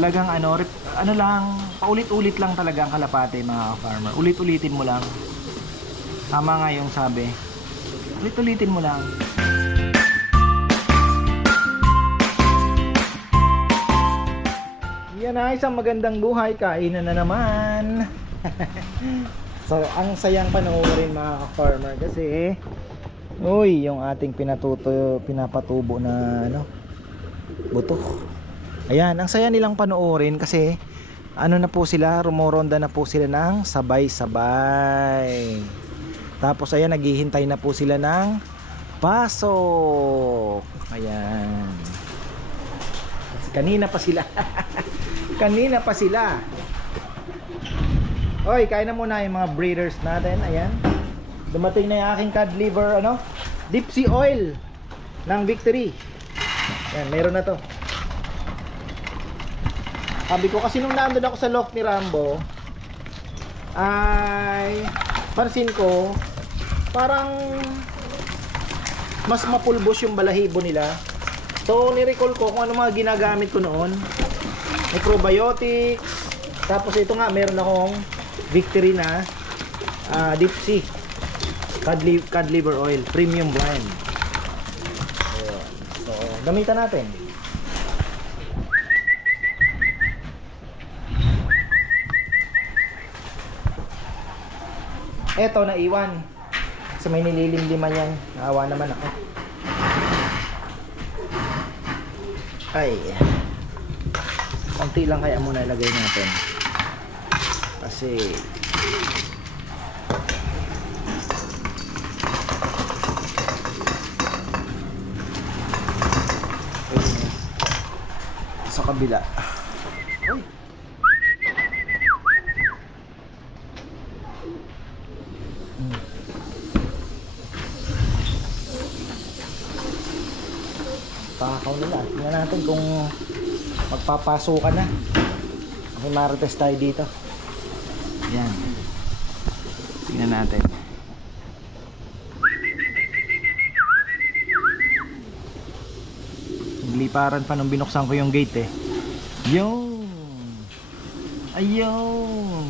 Talagang ano lang, paulit-ulit lang talaga ang kalapate mga farmer. Ulit-ulitin mo lang. Tama nga yung sabi. Ulit-ulitin mo lang. Yan na, isang magandang buhay. Kainan na naman. So, ang sayang panoorin mga farmer kasi uy, yung ating pinapatubo na buto. Ayan, ang saya nilang panoorin kasi na po sila, rumoronda na po sila ng sabay-sabay. Tapos ayan, naghihintay na po sila ng pasok. Ayan. Kanina pa sila. Kanina pa sila. Oy, kain na muna yung mga breeders natin. Ayan. Dumating na yung aking cod liver, deep sea oil ng Victory. Ayan, meron na to. Sabi ko kasi nung nandun ako sa loft ni Rambo, ay pansin ko parang mas mapulbos yung balahibo nila. So ni-recall ko kung ano mga ginagamit ko noon. May probiotics. Tapos ito nga, meron akong Victory na deep sea cod liver oil, premium brand. So gamitan natin. Eto, naiwan sa may nililimliman yan. Naawa naman ako. Ay, konti lang kaya muna ilagay natin kasi sa kabila. Uy. Takaw nila. Tingnan natin kung magpapasukan na. Okay, marites tayo dito. Yan. Tingnan natin. Nagliparan pa nung binuksan ko yung gate eh. Yung. Ayun.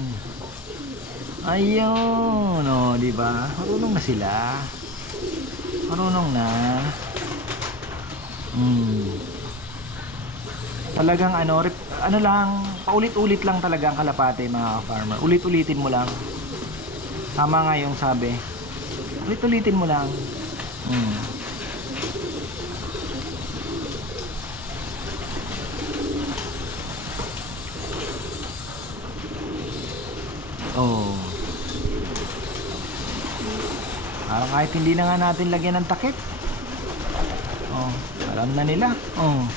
Ayun. O, diba? Marunong na sila. Marunong na. Talagang ano lang, paulit-ulit lang talaga ang kalapate mga farmer. Ulit-ulitin mo lang. Tama nga yung sabi. Ulit-ulitin mo lang. Oh. Parang kahit hindi na nga natin lagyan ng takip. Oh, alam na nila. Oh.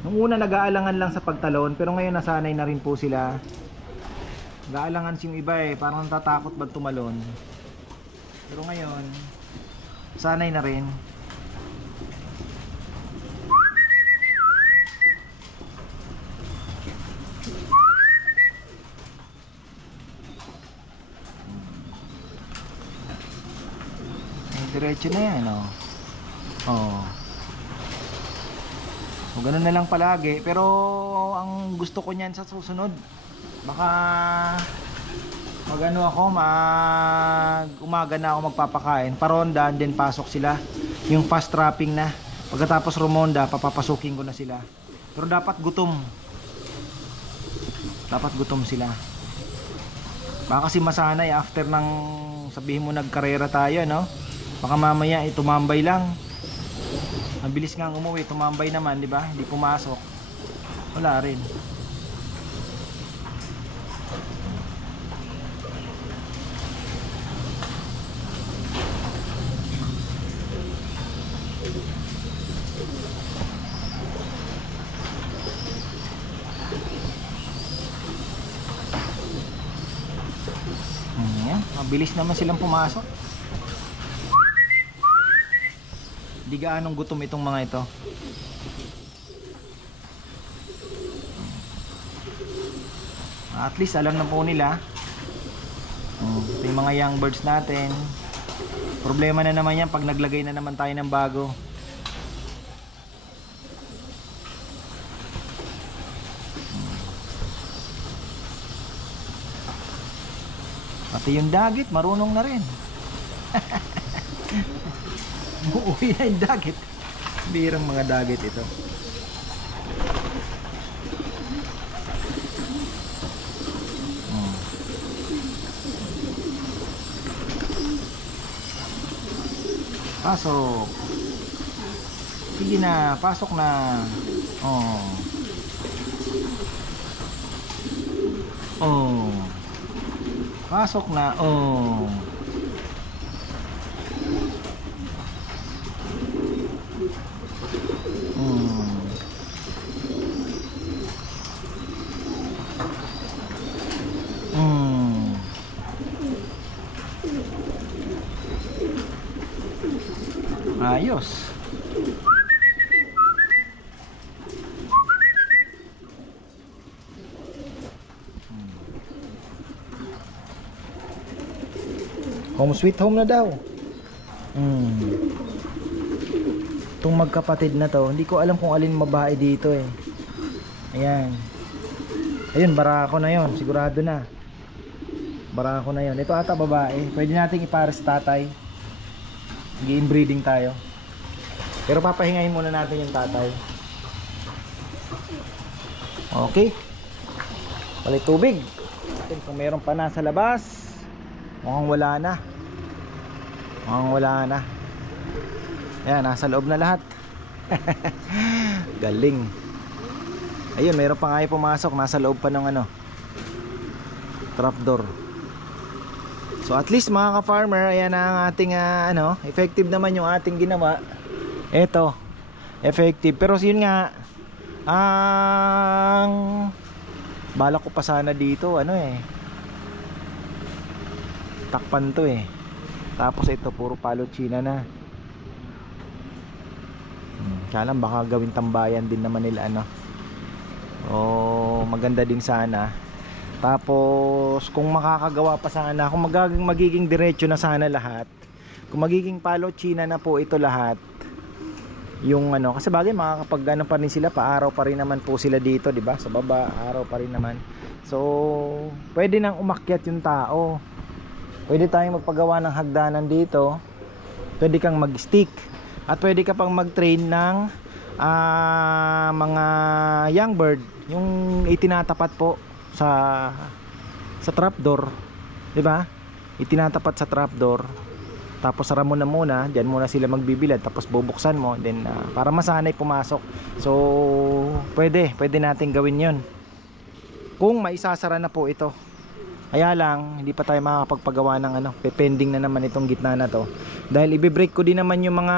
Nung una nag-aalangan lang sa pagtalon, pero ngayon nasanay na rin po sila. Nag-aalangan yung iba eh, parang natatakot ba tumalon. Pero ngayon, sanay na rin. Diretso na yan, oh. Oh. So, ganun na lang palagi. Pero ang gusto ko niyan sa susunod, baka umaga na ako magpapakain. Paronda, and then pasok sila. Yung fast trapping na. Pagkatapos rumonda, papapasukin ko na sila. Pero dapat gutom. Dapat gutom sila. Baka kasi masanay after ng sabihin mo nagkarera tayo, no? Baka mamaya tumambay lang. Mabilis nga umuwi, tumambay naman, di ba? Hindi pumasok. Wala rin. Yan, mabilis naman silang pumasok. Di gaanong gutom itong mga ito. At least alam na po nila Ito yung mga young birds natin. Problema na naman yan pag naglagay na naman tayo ng bago. Pati yung dagit marunong na rin. Uuwi na yung dagit. Birang mga dagit ito. Pasok. Sige na, pasok na. Oh. Oh. Pasok na. Oh. Ayos. Home sweet home na daw. Itong magkapatid na to, hindi ko alam kung alin babae dito eh. Ayan. Ayun, barako na yon, sigurado na. Barako na yon. Ito ata babae. Pwede nating ipara sa tatay. Gi-inbreeding tayo. Pero papahingayin muna natin yung tatay. Okay. Palit tubig. Kung mayroon pa nasa labas, mukhang wala na. Mukhang wala na. Ayan, nasa loob na lahat. Galing. Ayun, mayroon pa nga pumasok. Nasa loob pa ng ano, trapdoor. So at least mga ka-farmer, ayan ang ating effective naman yung ating ginawa. Eto, effective. Pero yun nga, ang balak ko pa sana dito, takpan to eh. Tapos ito, puro palo China na. Kaya lang baka gawin tambayan din naman nila maganda din sana. Tapos kung makakagawa pa sana, kung magiging diretso na sana lahat, kung magiging palo China na po ito lahat, yung kasi bagay makakapag pa rin sila, paaraw pa rin naman po sila dito, di ba? Sa baba, araw pa rin naman. So pwede nang umakyat yung tao. Pwede tayong magpagawa ng hagdanan dito. Pwede kang mag-stick. At pwede ka pang mag-train ng mga young bird, yung itinatapat po sa trapdoor, 'di ba? Itinatapat sa trapdoor. Tapos sara mo na muna, diyan muna sila magbibilad, tapos bubuksan mo, then para masanay pumasok. So, pwede nating gawin 'yon. Kung maisasara na po ito. Kaya lang, hindi pa tayo makakapagpagawa ng pending na naman itong gitna na to. Dahil ibe-break ko din naman yung mga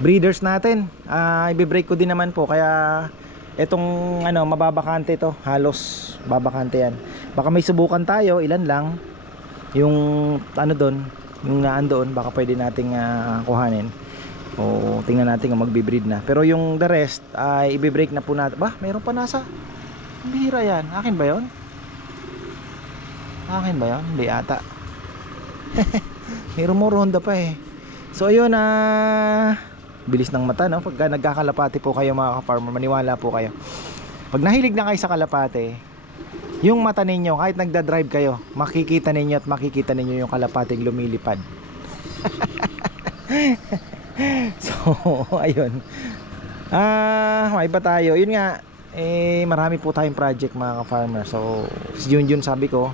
breeders natin. Ibe-break ko din naman po, kaya etong mababakante to, halos babakante yan. Baka may subukan tayo, ilan lang yung doon, yung naan doon, baka pwede nating kuhanin o tingnan natin kung magbe-breed na. Pero yung the rest ay ibe-break na po natin. Mayroon pa nasa bihira yan. Akin ba yun? Akin ba yun? Hindi ata. Mayroon mo ronda pa eh. So ayun bilis ng mata pagka nagkakalapati po kayo mga ka-farmer, maniwala po kayo. Pag nahilig na kayo sa kalapate, yung mata ninyo kahit nagda-drive kayo, makikita ninyo yung kalapating lumilipad. So ayun, may iba tayo. Yun nga, marami po tayong project mga ka-farmer. So si Junjun, sabi ko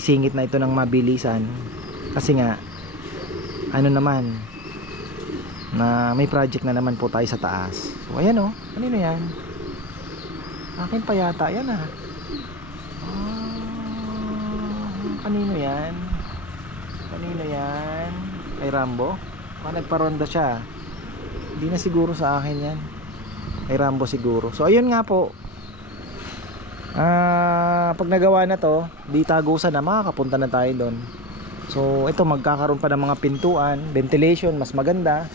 singit na ito ng mabilisan, kasi nga naman na may project na naman po tayo sa taas. So ayan kanino yan? Akin pa yata yan kanino yan? Kanino yan? Kay Rambo? Nagparonda siya. Hindi na siguro sa akin yan. Kay Rambo siguro. So ayun nga po, pag nagawa na to, di tagusan na, makakapunta na tayo doon. So ito, magkakaroon pa ng mga pintuan, ventilation, mas maganda.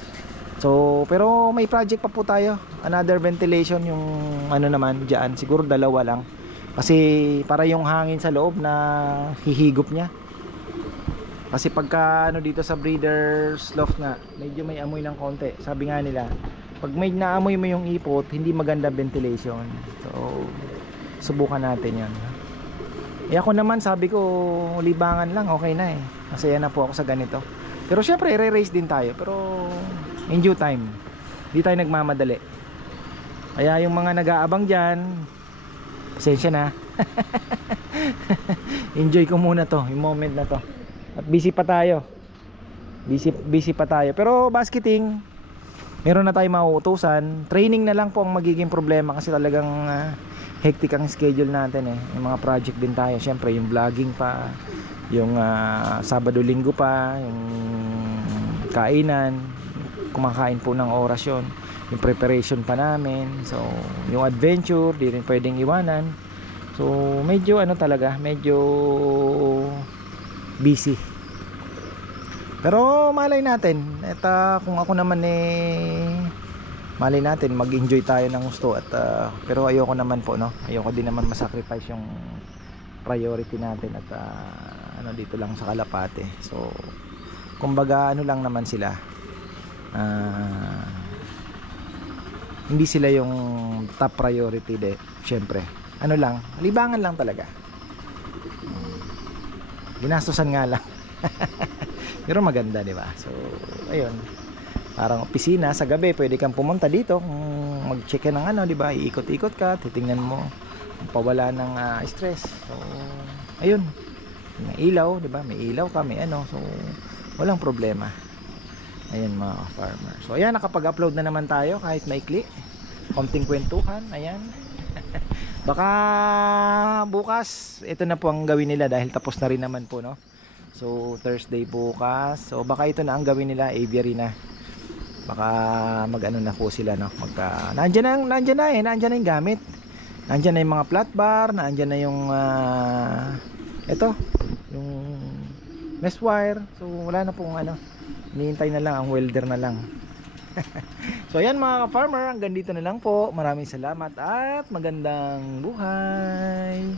So pero may project pa po tayo, another ventilation, yung naman dyan, siguro dalawa lang. Kasi para yung hangin sa loob na hihigop niya. Kasi pagka ano dito sa breeder's loft nga, medyo may amoy ng konti. Sabi nga nila, pag may naamoy mo yung ipot, hindi maganda ventilation. So subukan natin 'yan. Eh ako naman sabi ko, libangan lang, okay na eh. Masaya na po ako sa ganito. Pero syempre re-race din tayo, pero in due time. Hindi tayo nagmamadali. Kaya yung mga nag-aabang diyan, pasensya na. Enjoy ko muna to, yung moment na to. At busy pa tayo. Busy pa tayo. Pero basketing, meron na tayong mauutusan. Training na lang po ang magiging problema kasi talagang hectic ang schedule natin eh. Yung mga project din tayo. Siyempre yung vlogging pa, yung Sabado Linggo pa, yung kainan, kumakain po ng oras yun. Yung preparation pa namin. So yung adventure, di rin pwedeng iwanan. So medyo ano talaga, medyo busy. Pero malay natin, kung ako naman malay natin mag-enjoy tayo ng gusto at pero ayoko naman po, no. Ayoko din naman masacrifice yung priority natin at ano dito lang sa Kalapate. So kumbaga ano lang naman sila. Hindi sila yung top priority syempre. Ano lang, libangan lang talaga. Ginastosan nga lang. Pero maganda, di ba? So, ayun. Parang opisina sa gabi, pwede kang pumunta dito kung mag-check ng ano, di ba? Iikot-ikot ka, titingnan mo, pawala ng stress. So, ayun. May ilaw, di ba? May ilaw ka, may ano. So, walang problema. Ayun mga farmer. So, ayan, nakapag-upload na naman tayo kahit maikli. Konting kwentuhan, ayan. Baka bukas ito na po ang gawin nila dahil tapos na rin naman po, no. So Thursday bukas. So baka ito na ang gawin nila, aviary na. Baka mag-ano na po sila, no. Nandiyan na yung gamit. Nandiyan na yung mga flat bar, nandiyan na yung ito, yung mesh wire. So wala na pong ano. Hinihintay na lang ang welder na lang. So ayan mga ka-farmer, hanggang dito na lang po. Maraming salamat at magandang buhay.